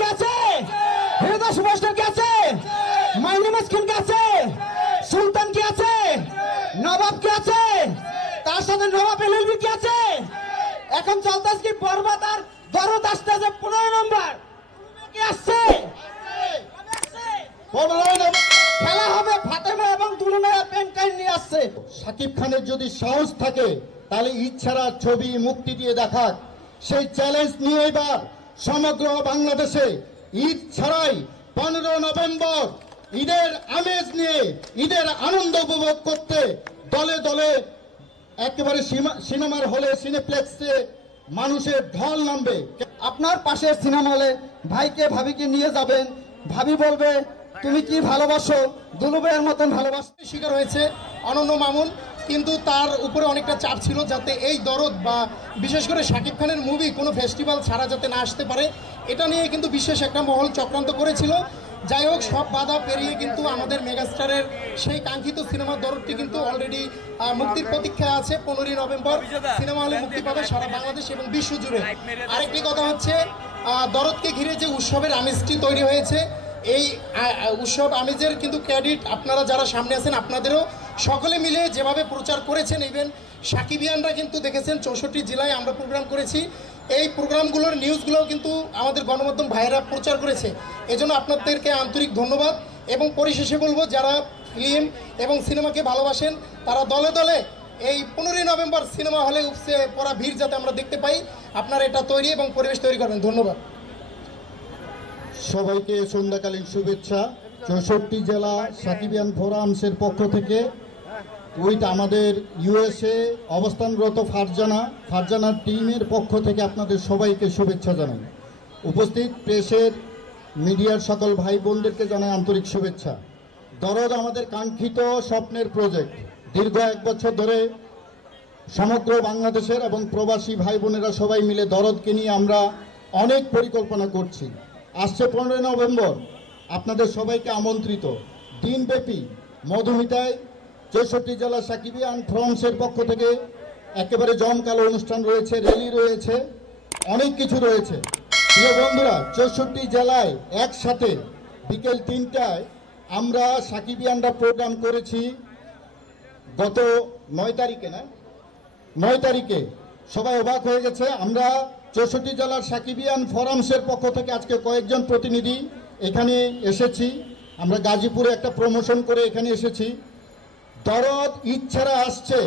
कैसे हृदय सुभाष कैसे माइनी मस्किन कैसे सुल्तान कैसे नवाब कैसे তার সাথে নবাব এলএলবি कैसे এখন চলতেছে কি বরবাদ আর দরদ আসতেছে 15 নম্বর কি আসছে খেলা হবে ফাতেমা এবং দুলুমিয়া পেনকাইন নিয়ে আসছে। শাকিব খানের যদি সাহস থাকে তাহলে ইচ্ছারা ছবি মুক্তি দিয়ে দেখাক। সেই চ্যালেঞ্জ নিয়ে এবার সমগ্র বাংলাদেশে ঈদ ছাড়াই 15 নভেম্বর ঈদের আমেজ নিয়ে ঈদের আনন্দ উপভোগ করতে দলে দলে একেবারে সিনেমার হলে সিনেপ্লেক্সে মানুষের ঢল নামবে। আপনার পাশের সিনেমা হলে ভাইকে ভাবিকে নিয়ে যাবেন, ভাবি বলবে তুমি কি ভালোবাসো, দুলুবের মতন ভালোবাসো। শিকার হয়েছে অনন্য মামুন, কিন্তু তার উপরে অনেকটা চাপ ছিল যাতে এই দরদ বা বিশেষ করে শাকিব খানের মুভি কোনো ফেস্টিভ্যাল ছাড়া যাতে না আসতে পারে, এটা নিয়ে কিন্তু বিশেষ একটা মহল চক্রান্ত করেছিল। যাই হোক, সব বাধা পেরিয়ে কিন্তু আমাদের মেগাস্টারের সেই কাঙ্ক্ষিত সিনেমার দরদটি কিন্তু অলরেডি মুক্তির প্রতীক্ষায় আছে। 15 নভেম্বর সিনেমা হলে মুক্তি পাবে সারা বাংলাদেশ এবং বিশ্ব জুড়ে। আরেকটি কথা হচ্ছে, দরদকে ঘিরে যে উৎসবের আমেজটি তৈরি হয়েছে, এই উৎসব আমেজের কিন্তু ক্রেডিট আপনারা যারা সামনে আছেন আপনাদেরও। সকলে মিলে যেভাবে প্রচার করেছেন, ইভেন সাকিবিয়ানরা কিন্তু দেখেছেন 64 জেলায় আমরা প্রোগ্রাম করেছি। এই প্রোগ্রামগুলোর নিউজগুলোও কিন্তু আমাদের গণমাধ্যম ভাইয়েরা প্রচার করেছে। এজন্য আপনাদেরকে আন্তরিক ধন্যবাদ। এবং পরিশেষে বলবো, যারা ফিল্ম এবং সিনেমাকে ভালোবাসেন তারা দলে দলে এই 15 নভেম্বর সিনেমা হলে উপচে পড়া ভিড় যাতে আমরা দেখতে পাই, আপনারা এটা তৈরি এবং পরিবেশ তৈরি করবেন। ধন্যবাদ সবাইকে। সন্ধ্যাকালীন শুভেচ্ছা 64 জেলা সাকিবিয়ান ফোরামসের পক্ষ থেকে, উইথ আমাদের ইউএসএ অবস্থানরত ফারজানার টিমের পক্ষ থেকে আপনাদের সবাইকে শুভেচ্ছা জানাই। উপস্থিত প্রেসের মিডিয়ার সকল ভাই বোনদেরকে জানাই আন্তরিক শুভেচ্ছা। দরদ আমাদের কাঙ্ক্ষিত স্বপ্নের প্রজেক্ট। দীর্ঘ 1 বছর ধরে সমগ্র বাংলাদেশের এবং প্রবাসী ভাই বোনেরা সবাই মিলে দরদকে নিয়ে আমরা অনেক পরিকল্পনা করছি। আসছে 15 নভেম্বর আপনাদের সবাইকে আমন্ত্রিত। দিনব্যাপী মধুমিতায় 64 জেলা সাকিবিয়ান ফ্রমসের পক্ষ থেকে একেবারে জমকালো অনুষ্ঠান রয়েছে, র্যালি রয়েছে, অনেক কিছু রয়েছে। প্রিয় বন্ধুরা, 64 জেলায় একসাথে বিকেল 3টায় আমরা সাকিবিয়ানরা প্রোগ্রাম করেছি গত 9 তারিখে। 9 তারিখে সবাই অবাক হয়ে গেছে। আমরা 64 জেলার সাকিবিয়ান ফোরামসের পক্ষ থেকে আজকে কয়েকজন প্রতিনিধি এখানে এসেছি। আমরা গাজীপুরে একটা প্রমোশন করে এখানে এসেছি। দরদ ইচ্ছারা আসছে।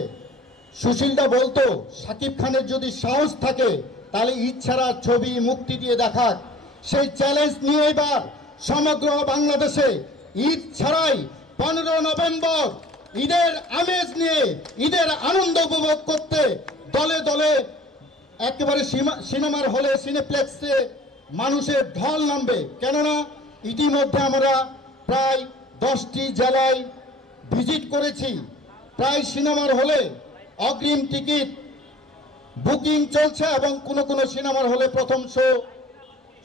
সুশীলদা বলতো, শাকিব খানের যদি সাহস থাকে তাহলে ইচ্ছারা ছবি মুক্তি দিয়ে দেখাক। সেই চ্যালেঞ্জ নিয়ে এবার সমগ্র বাংলাদেশে ঈদ ছাড়াই 15 নভেম্বর ঈদের আমেজ নিয়ে ঈদের আনন্দ উপভোগ করতে দলে দলে একেবারে সিনেমার হলে সিনেপ্লেক্সে মানুষের ঢল নামবে। কেননা ইতিমধ্যে আমরা প্রায় 10টি জেলায় ভিজিট করেছি। প্রায় সিনেমার হলে অগ্রিম টিকিট বুকিং চলছে এবং কোনো কোনো সিনেমার হলে প্রথম শো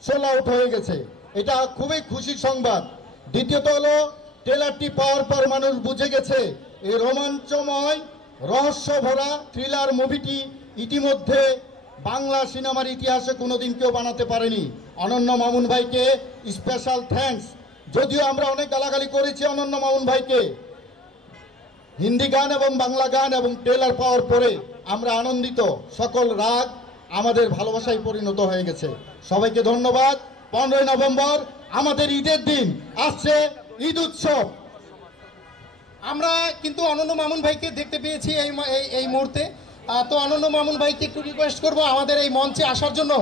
সোল আউট হয়ে গেছে। এটা খুবই খুশির সংবাদ। দ্বিতীয়ত হলো, ট্রেলারটি পাওয়ার পর মানুষ বুঝে গেছে এই রোমাঞ্চময় রহস্য ভরা থ্রিলার মুভিটি ইতিমধ্যে বাংলা সিনেমার ইতিহাসে কোনোদিন কেউ বানাতে পারেনি। অনন্য মামুন ভাইকে স্পেশাল থ্যাঙ্কস। যদিও আমরা অনেক গালাগালি করেছি অনন্য মামুন ভাইকে, হিন্দি গান এবং বাংলা গান এবং ট্রেলার পাওয়ার পরে আমরা আনন্দিত। সকল রাগ আমাদের ভালোবাসায় পরিণত হয়ে গেছে। সবাইকে ধন্যবাদ। 15 নভেম্বর আমাদের ঈদের দিন আসছে, ঈদ উৎসব। আমরা কিন্তু অনন্য মামুন ভাইকে দেখতে পেয়েছি এই মুহূর্তে। তো অনন্য মামুন ভাইকে একটু রিকোয়েস্ট করবো আমাদের এই মঞ্চে আসার জন্য।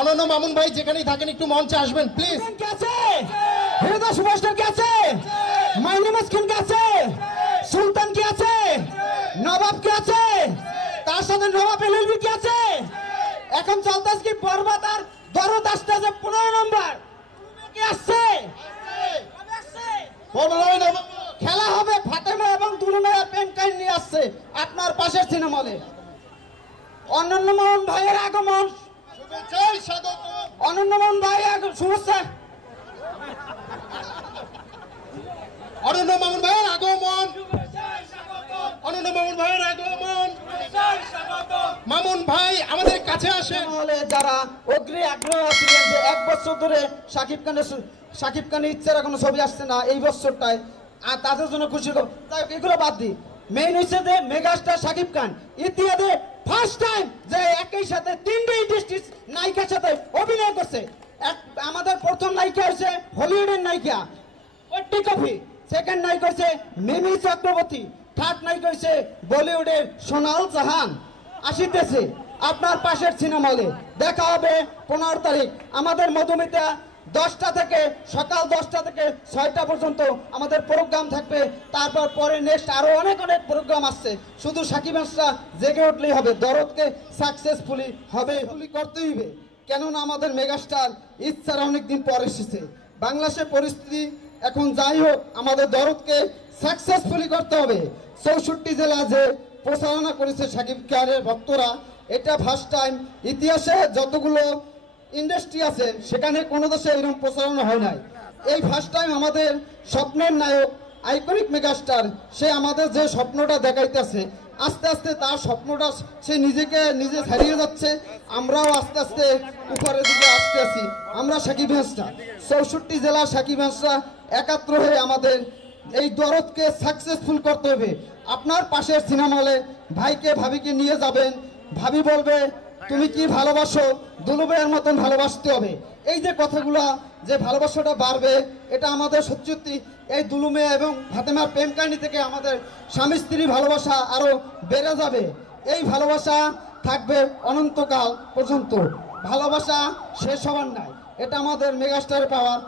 অনন্য মামুন ভাই যেখানেই থাকেন একটু মঞ্চে আসবেন প্লিজ। হৃদয় সুভাষ कैसे মাইনি মস্কিন कैसे সুলতান कैसे নবাব कैसे তার সাথে নবাব এলএলবি कैसे এখন চলতেছে কি বরবাদ আর দরদ আসতেছে 15 নম্বর কি আসছে। খেলা হবে ফাতেমা এবং দুলুমিয়া পেনকাইন নিয়ে আসছে আপনার পাশের সিনেমা হলে। অনন্য মোহন ভাইয়ের আগমন, অনন্য মোহন ভাই শুভেচ্ছা। অনন্য মামুন ভাইয়ের আগমন, অনন্য মামুন ভাইয়ের আগমন। মামুন ভাই আমাদের কাছে আসে। হলে যারা অগ্রি আগ্রহ ছিলেন যে 1 বছর ধরে শাকিব খানের ইচ্ছার কোনো ছবি আসছে না এই বছরটায়, আর তাদের জন্য খুশি তাই এগুলো বাদ দিই। মেইন হচ্ছে যে মেগাস্টার শাকিব খান ইতিহাসে ফার্স্ট টাইম যে একই সাথে 3টে ইন্ডাস্ট্রিজ নায়িকার সাথে অভিনয় করছে। আমাদের প্রথম নায়িকা হচ্ছে হলিউডের নায়িকা কট্টি কফি, সেকেন্ড নায়িকা হচ্ছে মিমি চক্রবর্তী, থার্ড নায়িকা হচ্ছে বলিউডের সোনাল জাহান। আসিতেছে আপনার পাশের সিনেমা হলে, দেখা হবে 15 তারিখ আমাদের মধুমিতা 10টা থেকে সকাল 10টা থেকে 6টা পর্যন্ত আমাদের প্রোগ্রাম থাকবে। তারপর পরে নেক্সট আরো অনেক প্রোগ্রাম আসছে। শুধু সাকিব-আনসরা জেগে উঠলেই হবে, দরদকে সাকসেসফুলি করতেই হবে, কেননা আমাদের মেগাস্টার ইচ্ছার অনেকদিন পর এসেছে। বাংলাদেশের পরিস্থিতি এখন যাই হোক, আমাদের দরদকে সাকসেসফুলি করতে হবে। 64 জেলা যে প্রচারণা করেছে শাকিব খানের ভক্তরা, এটা ফার্স্ট টাইম। ইতিহাসে যতগুলো ইন্ডাস্ট্রি আছে সেখানে কোনো দেশে এরকম প্রচারণা হয় নাই। এই ফার্স্ট টাইম আমাদের স্বপ্নের নায়ক আইকনিক মেগাস্টার সে আমাদের যে স্বপ্নটা দেখাইতেছে, আস্তে আস্তে তার স্বপ্নটা সে নিজে হারিয়ে যাচ্ছে। আমরাও আস্তে আস্তে উপরের দিকে আসতে আছি। আমরা সাকিব-আনসরা 64 জেলা সাকিব-আনসরা একাত্র হয়ে আমাদের এই দরদকে সাকসেসফুল করতে হবে। আপনার পাশের সিনেমা হলে ভাইকে ভাবিকে নিয়ে যাবেন, ভাবি বলবে তুমি কি ভালোবাসো, দুলুবের মতন ভালোবাসতে হবে। এই যে কথাগুলা যে ভালোবাসাটা বাড়বে, এটা আমাদের সত্যি এই দুলুমে এবং ফাতেমার প্রেম কাহিনী থেকে আমাদের স্বামী স্ত্রী ভালোবাসা আরো বেড়ে যাবে। এই ভালোবাসা থাকবে অনন্তকাল পর্যন্ত, ভালোবাসা শেষ হবার নাই। এটা আমাদের মেগাস্টারের পাওয়ার।